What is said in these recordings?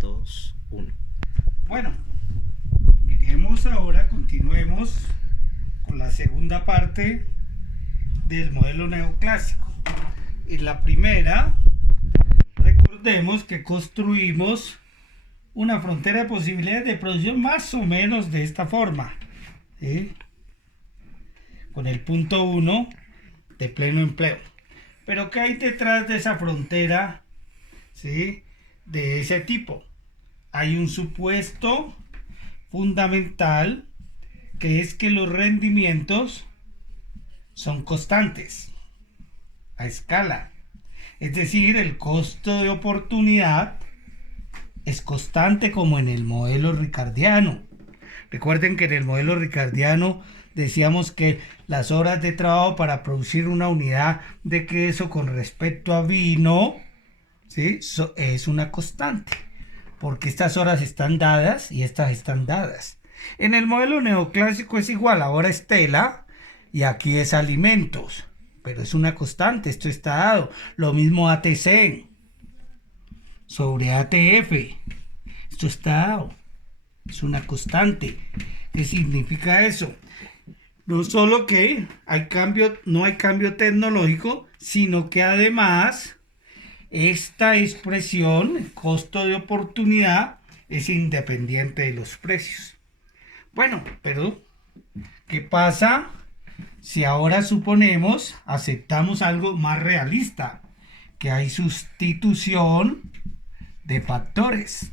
2, 1. Bueno, miremos ahora, continuemos con la segunda parte del modelo neoclásico. En la primera, recordemos que construimos una frontera de posibilidades de producción más o menos de esta forma, ¿sí? Con el punto 1 de pleno empleo. Pero ¿qué hay detrás de esa frontera, ¿sí?, de ese tipo? Hay un supuesto fundamental, que es que los rendimientos son constantes a escala. Es decir, el costo de oportunidad es constante como en el modelo ricardiano. Recuerden que en el modelo ricardiano decíamos que las horas de trabajo para producir una unidad de queso con respecto a vino, ¿sí?, es una constante, porque estas horas están dadas y estas están dadas. En el modelo neoclásico es igual, ahora es tela y aquí es alimentos, pero es una constante, esto está dado. Lo mismo ATC sobre ATF, esto está dado, es una constante. ¿Qué significa eso? No solo que no hay cambio tecnológico, sino que además esta expresión, costo de oportunidad, es independiente de los precios. Bueno, pero ¿qué pasa si ahora aceptamos algo más realista? Que hay sustitución de factores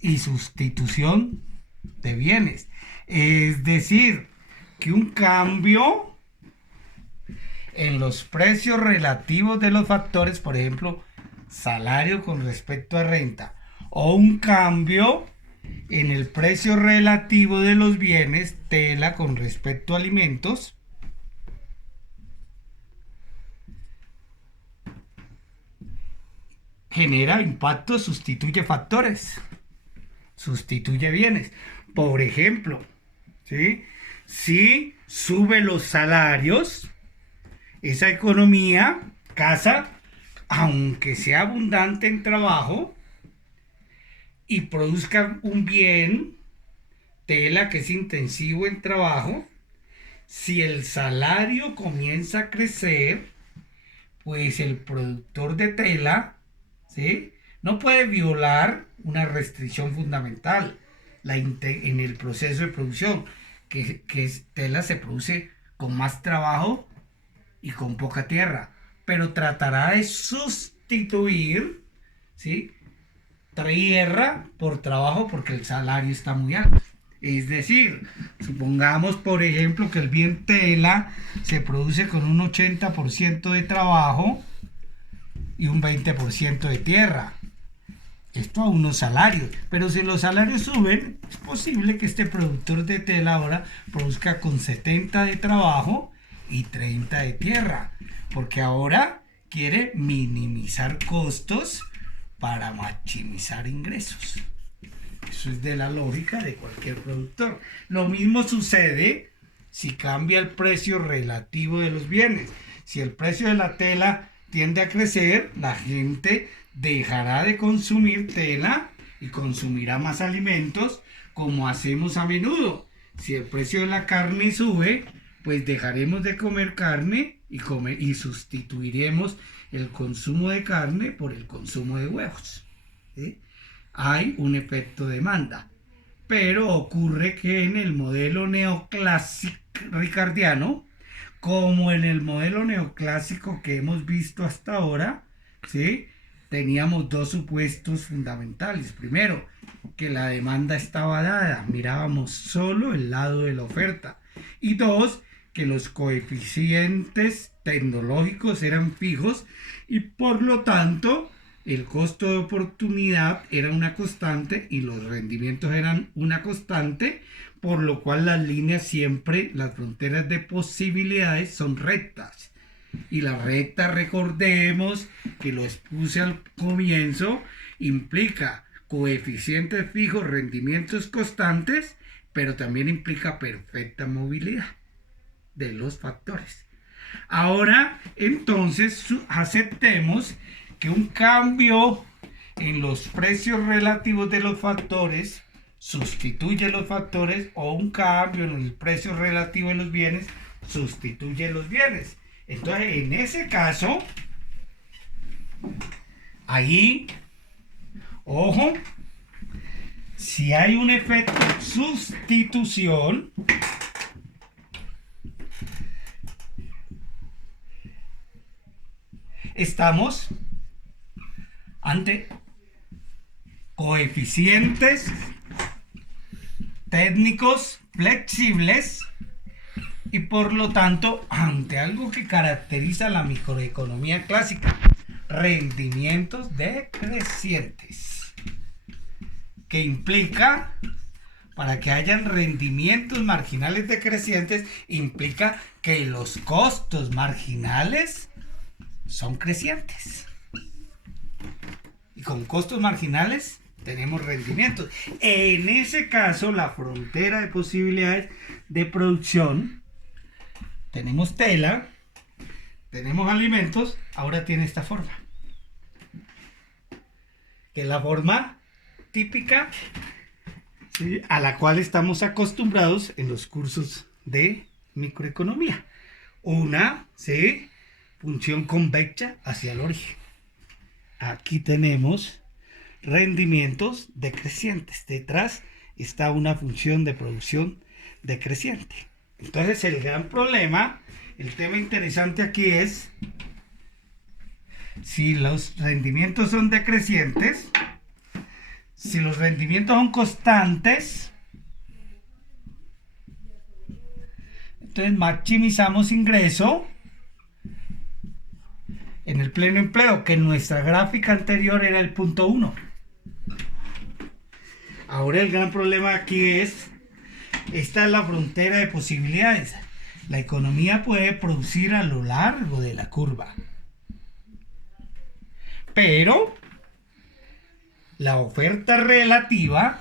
y sustitución de bienes. Es decir, que un cambio en los precios relativos de los factores, por ejemplo, salario con respecto a renta, o un cambio en el precio relativo de los bienes, tela con respecto a alimentos, genera impacto, sustituye factores, sustituye bienes. Por ejemplo, ¿sí?, si sube los salarios, esa economía, casa, aunque sea abundante en trabajo y produzca un bien, tela, que es intensivo en trabajo, si el salario comienza a crecer, pues el productor de tela, ¿sí?, no puede violar una restricción fundamental en el proceso de producción, que tela se produce con más trabajo y con poca tierra, pero tratará de sustituir, ¿sí?, tierra por trabajo, porque el salario está muy alto. Es decir, supongamos por ejemplo que el bien tela se produce con un 80% de trabajo y un 20% de tierra. Esto a unos salarios, pero si los salarios suben, es posible que este productor de tela ahora produzca con 70 de trabajo y 30 de tierra, porque ahora quiere minimizar costos para maximizar ingresos. Eso es de la lógica de cualquier productor. Lo mismo sucede si cambia el precio relativo de los bienes. Si el precio de la tela tiende a crecer, la gente dejará de consumir tela y consumirá más alimentos, como hacemos a menudo. Si el precio de la carne sube, pues dejaremos de comer carne y sustituiremos el consumo de carne por el consumo de huevos, ¿sí? Hay un efecto demanda, pero ocurre que en el modelo neoclásico ricardiano, como en el modelo neoclásico que hemos visto hasta ahora, ¿sí?, teníamos dos supuestos fundamentales. Primero, que la demanda estaba dada, mirábamos solo el lado de la oferta. Y dos, que los coeficientes tecnológicos eran fijos y por lo tanto el costo de oportunidad era una constante y los rendimientos eran una constante, por lo cual las líneas siempre, las fronteras de posibilidades son rectas. Y la recta, recordemos que lo expuse al comienzo, implica coeficientes fijos, rendimientos constantes, pero también implica perfecta movilidad de los factores. Ahora, entonces, aceptemos que un cambio en los precios relativos de los factores sustituye los factores, o un cambio en el precio relativo de los bienes sustituye los bienes. Entonces, en ese caso, ahí, ojo, si hay un efecto de sustitución, estamos ante coeficientes técnicos flexibles y por lo tanto ante algo que caracteriza la microeconomía clásica: rendimientos decrecientes, que implica, para que hayan rendimientos marginales decrecientes, implica que los costos marginales son crecientes, y con costos marginales tenemos rendimientos. En ese caso, la frontera de posibilidades de producción, tenemos tela, tenemos alimentos, ahora tiene esta forma, que es la forma típica, ¿sí?, a la cual estamos acostumbrados en los cursos de microeconomía. Una, ¿sí?, función convexa hacia el origen. Aquí tenemos rendimientos decrecientes. Detrás está una función de producción decreciente. Entonces, el gran problema, el tema interesante aquí es: si los rendimientos son decrecientes, si los rendimientos son constantes, entonces maximizamos ingreso en el pleno empleo, que en nuestra gráfica anterior era el punto 1. Ahora el gran problema aquí es: esta es la frontera de posibilidades. La economía puede producir a lo largo de la curva, pero la oferta relativa,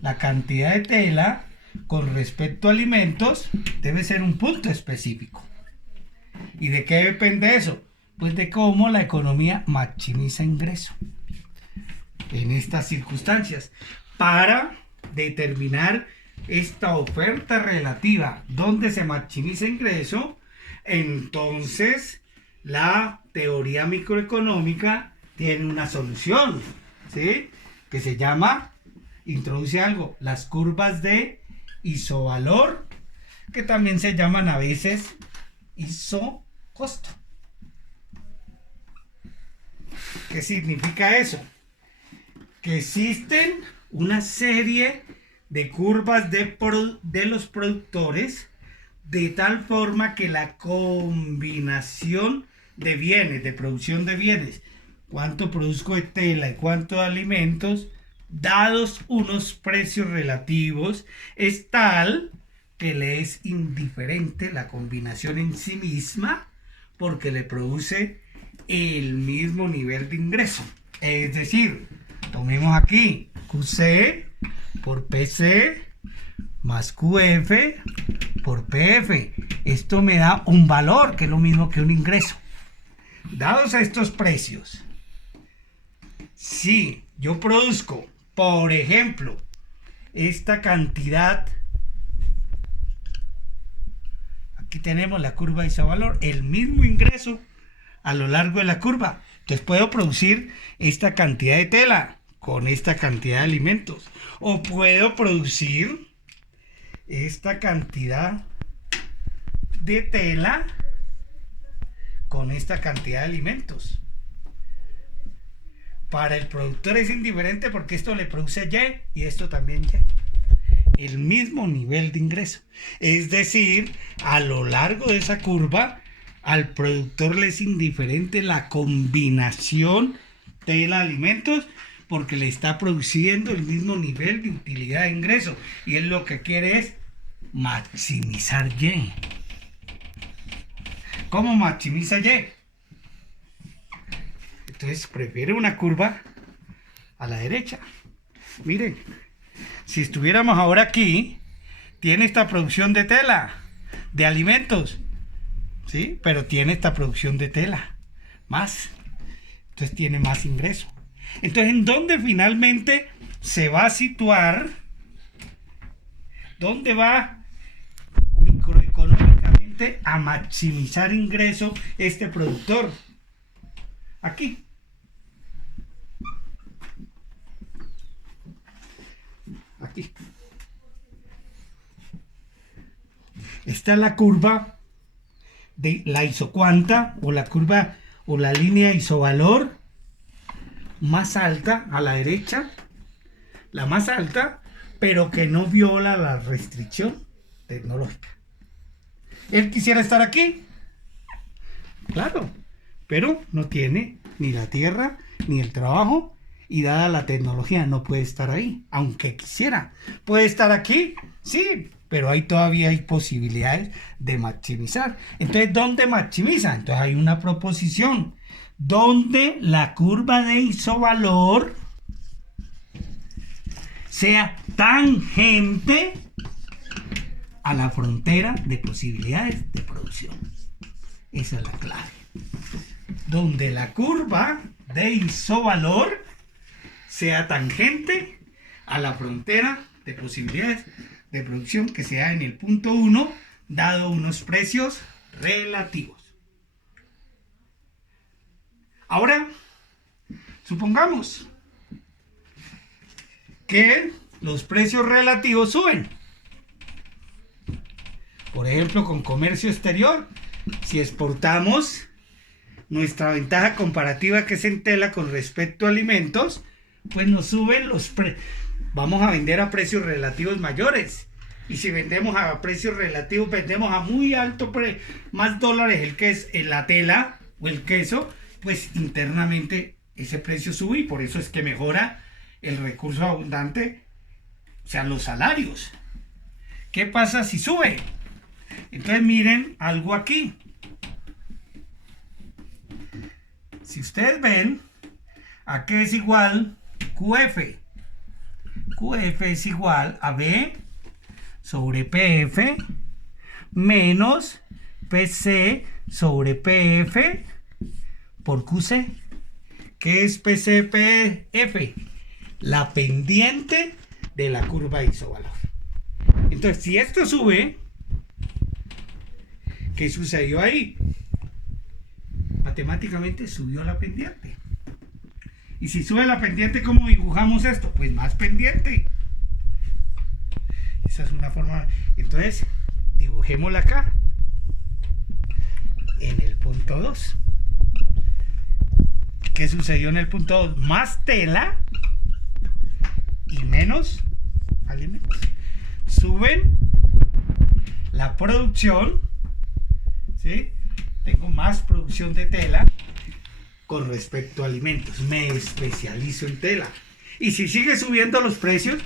la cantidad de tela con respecto a alimentos, debe ser un punto específico. ¿Y de qué depende eso? Pues de cómo la economía maximiza ingreso en estas circunstancias. Para determinar esta oferta relativa donde se maximiza ingreso, entonces la teoría microeconómica tiene una solución, ¿sí?, que se llama, introduce algo, las curvas de isovalor, que también se llaman a veces isocosto. ¿Qué significa eso? Que existen una serie de curvas de los productores, de tal forma que la combinación de bienes, de producción de bienes, cuánto produzco de tela y cuánto de alimentos, dados unos precios relativos, es tal que le es indiferente la combinación en sí misma, porque le produce el mismo nivel de ingreso. Es decir, tomemos aquí QC por PC más QF por PF. Esto me da un valor que es lo mismo que un ingreso. Dados estos precios, si yo produzco, por ejemplo, esta cantidad, aquí tenemos la curva de isovalor, el mismo ingreso a lo largo de la curva. Entonces puedo producir esta cantidad de tela con esta cantidad de alimentos, o puedo producir esta cantidad de tela con esta cantidad de alimentos. Para el productor es indiferente porque esto le produce Y y esto también Y. El mismo nivel de ingreso. Es decir, a lo largo de esa curva, al productor le es indiferente la combinación tela-alimentos, porque le está produciendo el mismo nivel de utilidad de ingreso. Y él lo que quiere es maximizar Y. ¿Cómo maximiza Y? Entonces prefiere una curva a la derecha. Miren, si estuviéramos ahora aquí, tiene esta producción de tela, de alimentos, ¿sí? Pero tiene esta producción de tela, más entonces tiene más ingreso. Entonces, ¿en dónde finalmente se va a situar? ¿Dónde va microeconómicamente a maximizar ingreso este productor? Aquí. Aquí. Esta es la curva de la isocuanta o la curva o la línea isovalor más alta a la derecha, la más alta, pero que no viola la restricción tecnológica. Él quisiera estar aquí, claro, pero no tiene ni la tierra ni el trabajo, y dada la tecnología no puede estar ahí, aunque quisiera. ¿Puede estar aquí? Sí, pero todavía hay posibilidades de maximizar. Entonces, ¿dónde maximiza? Entonces hay una proposición donde la curva de isovalor sea tangente a la frontera de posibilidades de producción. Esa es la clave. Donde la curva de isovalor sea tangente a la frontera de posibilidades de producción que sea en el punto 1, dado unos precios relativos. Ahora, supongamos que los precios relativos suben. Por ejemplo, con comercio exterior, si exportamos, nuestra ventaja comparativa que es en tela con respecto a alimentos, pues nos suben los precios. Vamos a vender a precios relativos mayores. Y si vendemos a precios relativos, vendemos a muy alto precio, más dólares el que es la tela o el queso, pues internamente ese precio sube y por eso es que mejora el recurso abundante, o sea, los salarios. ¿Qué pasa si sube? Entonces miren algo aquí. Si ustedes ven, ¿a qué es igual QF? QF es igual a B sobre PF menos PC sobre PF por QC. ¿Qué es PCPF? La pendiente de la curva isovalor. Entonces, si esto sube, ¿qué sucedió ahí? Matemáticamente subió la pendiente. Y si sube la pendiente, ¿cómo dibujamos esto? Pues más pendiente. Esa es una forma. Entonces, dibujémosla acá. En el punto 2. ¿Qué sucedió en el punto 2? Más tela y menos alimentos. Suben la producción, ¿sí? Tengo más producción de tela con respecto a alimentos. Me especializo en tela. Y si sigue subiendo los precios,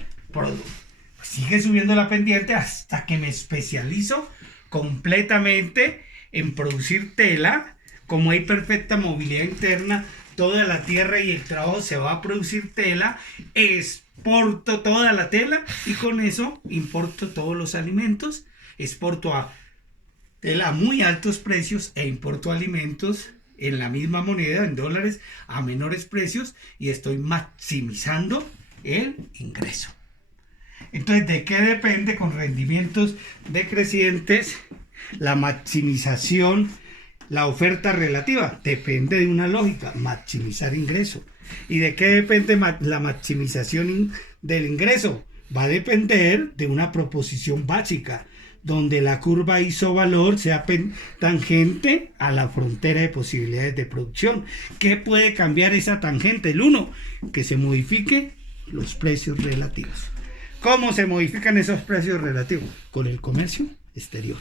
sigue subiendo la pendiente hasta que me especializo completamente en producir tela. Como hay perfecta movilidad interna, toda la tierra y el trabajo se va a producir tela, exporto toda la tela y con eso importo todos los alimentos, exporto a tela a muy altos precios e importo alimentos en la misma moneda, en dólares, a menores precios y estoy maximizando el ingreso. Entonces, ¿de qué depende con rendimientos decrecientes la maximización? La oferta relativa depende de una lógica, maximizar ingreso. ¿Y de qué depende la maximización del ingreso? Va a depender de una proposición básica, donde la curva isovalor sea tangente a la frontera de posibilidades de producción. ¿Qué puede cambiar esa tangente? El 1, que se modifiquen los precios relativos. ¿Cómo se modifican esos precios relativos? Con el comercio exterior.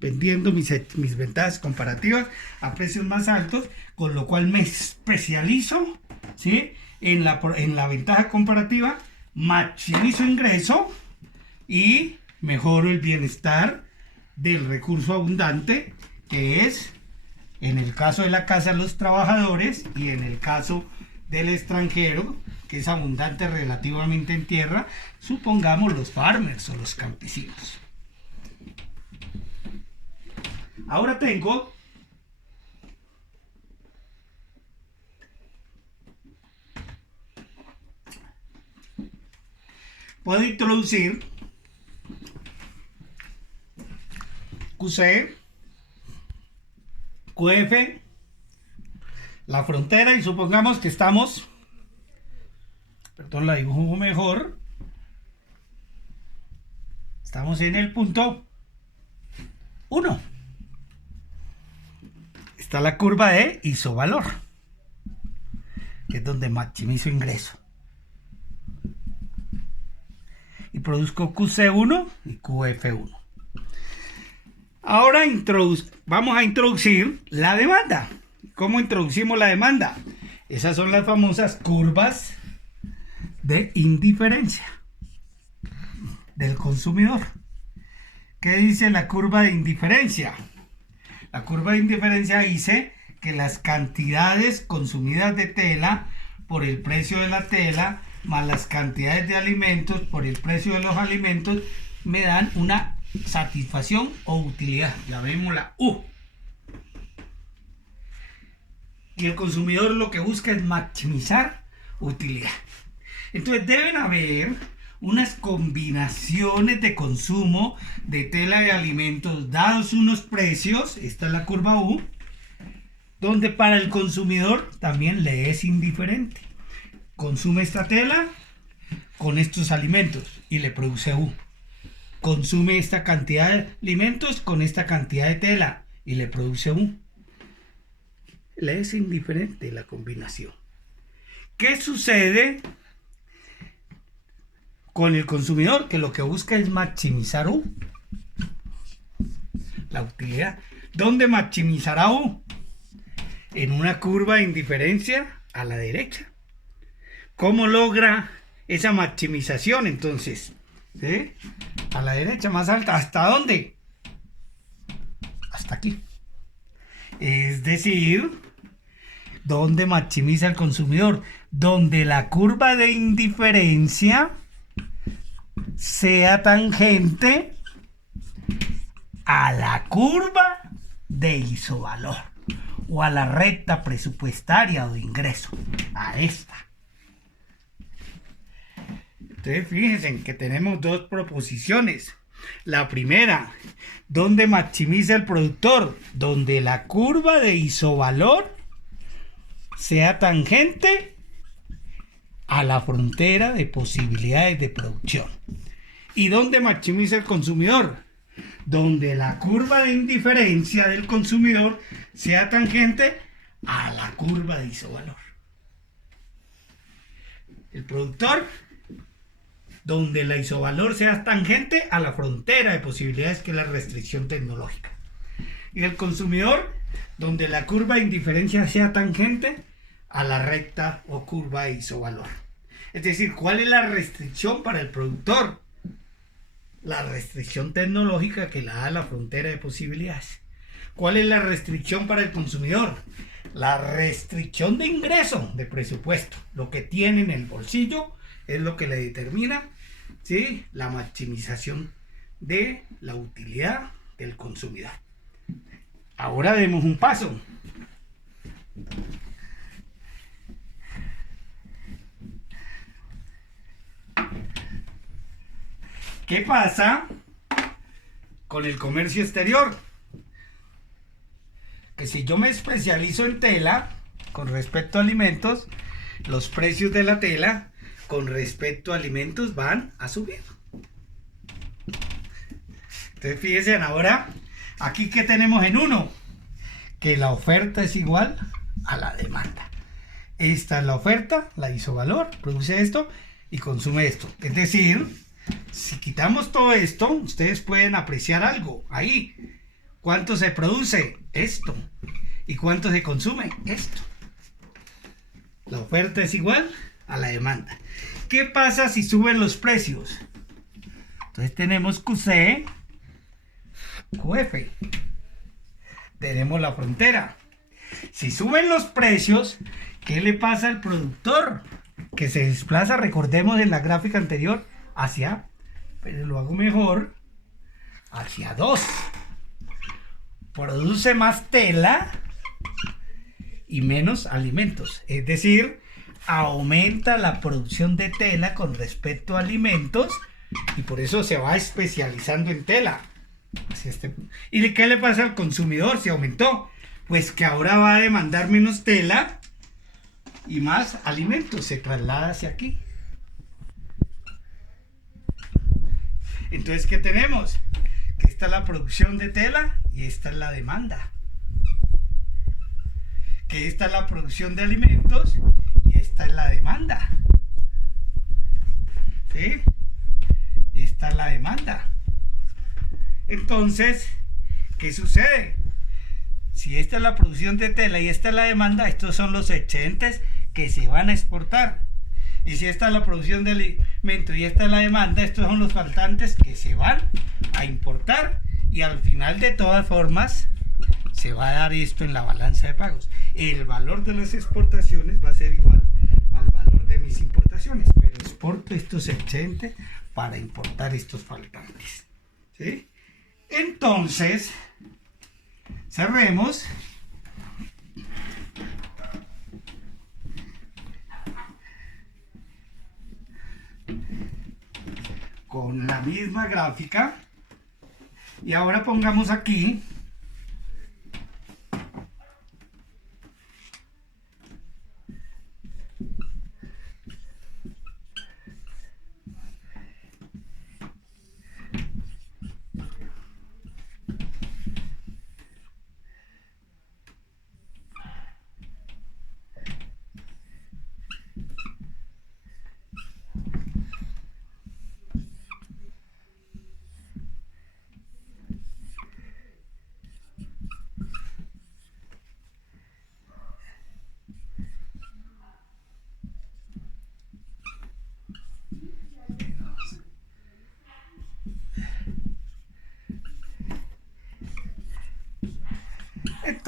Vendiendo mis ventajas comparativas a precios más altos, con lo cual me especializo, ¿sí? en la ventaja comparativa, maximizo ingreso y mejoro el bienestar del recurso abundante, que es, en el caso de la casa, los trabajadores, y en el caso del extranjero, que es abundante relativamente en tierra, supongamos los farmers o los campesinos. Ahora tengo puedo introducir QC, QF, la frontera, y supongamos que estamos, perdón, la dibujo mejor, estamos en el punto 1. Está la curva de isovalor, que es donde maximizo ingreso. Y produzco QC1 y QF1. Ahora vamos a introducir la demanda. ¿Cómo introducimos la demanda? Esas son las famosas curvas de indiferencia del consumidor. ¿Qué dice la curva de indiferencia? La curva de indiferencia dice que las cantidades consumidas de tela por el precio de la tela más las cantidades de alimentos por el precio de los alimentos me dan una satisfacción o utilidad. Ya vemos la U. Y el consumidor lo que busca es maximizar utilidad. Entonces deben haber unas combinaciones de consumo de tela de alimentos dados unos precios, esta es la curva U, donde para el consumidor también le es indiferente. Consume esta tela con estos alimentos y le produce U. Consume esta cantidad de alimentos con esta cantidad de tela y le produce U. Le es indiferente la combinación. ¿Qué sucede con el consumidor? Que lo que busca es maximizar U, la utilidad. ¿Dónde maximizará U? En una curva de indiferencia a la derecha. ¿Cómo logra esa maximización entonces? ¿Sí? A la derecha más alta. ¿Hasta dónde? Hasta aquí. Es decir, ¿dónde maximiza el consumidor? Donde la curva de indiferencia sea tangente a la curva de isovalor o a la recta presupuestaria o de ingreso, a esta. Entonces fíjense que tenemos dos proposiciones. La primera, ¿dónde maximiza el productor? Donde la curva de isovalor sea tangente a la frontera de posibilidades de producción. ¿Y dónde maximiza el consumidor? Donde la curva de indiferencia del consumidor sea tangente a la curva de isovalor. El productor, donde la isovalor sea tangente a la frontera de posibilidades, que es la restricción tecnológica. Y el consumidor, donde la curva de indiferencia sea tangente a la recta o curva de isovalor. Es decir, ¿cuál es la restricción para el productor? La restricción tecnológica que la da la frontera de posibilidades. ¿Cuál es la restricción para el consumidor? La restricción de ingreso, de presupuesto. Lo que tiene en el bolsillo es lo que le determina, ¿sí?, la maximización de la utilidad del consumidor. Ahora demos un paso. ¿Qué pasa con el comercio exterior? Que si yo me especializo en tela, con respecto a alimentos, los precios de la tela con respecto a alimentos van a subir. Entonces fíjense ahora, aquí que tenemos en uno, que la oferta es igual a la demanda. Esta es la oferta, la isovalor, produce esto y consume esto. Es decir, si quitamos todo esto, ustedes pueden apreciar algo ahí. ¿Cuánto se produce? Esto. ¿Y cuánto se consume? Esto. La oferta es igual a la demanda. ¿Qué pasa si suben los precios? Entonces tenemos QC, QF. Tenemos la frontera. Si suben los precios, ¿qué le pasa al productor? Que se desplaza, recordemos en la gráfica anterior, hacia, pero lo hago mejor, hacia 2. Produce más tela y menos alimentos. Es decir, aumenta la producción de tela con respecto a alimentos y por eso se va especializando en tela. ¿Y qué le pasa al consumidor si aumentó? Pues que ahora va a demandar menos tela y más alimentos, se traslada hacia aquí. Entonces, ¿qué tenemos? Que esta es la producción de tela y esta es la demanda. Que esta es la producción de alimentos y esta es la demanda. ¿Sí? Esta es la demanda. Entonces, ¿qué sucede? Si esta es la producción de tela y esta es la demanda, estos son los excedentes que se van a exportar. Y si esta es la producción de alimento y esta es la demanda, estos son los faltantes que se van a importar. Y al final, de todas formas, se va a dar esto en la balanza de pagos. El valor de las exportaciones va a ser igual al valor de mis importaciones, pero exporto estos excedentes para importar estos faltantes. ¿Sí? Entonces, cerremos. Con la misma gráfica. Y ahora pongamos aquí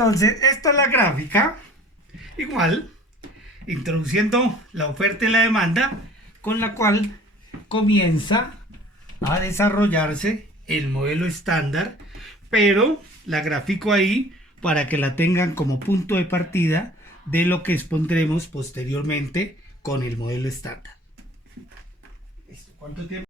entonces, esta es la gráfica, igual, introduciendo la oferta y la demanda, con la cual comienza a desarrollarse el modelo estándar, pero la grafico ahí para que la tengan como punto de partida de lo que expondremos posteriormente con el modelo estándar. ¿Cuánto tiempo?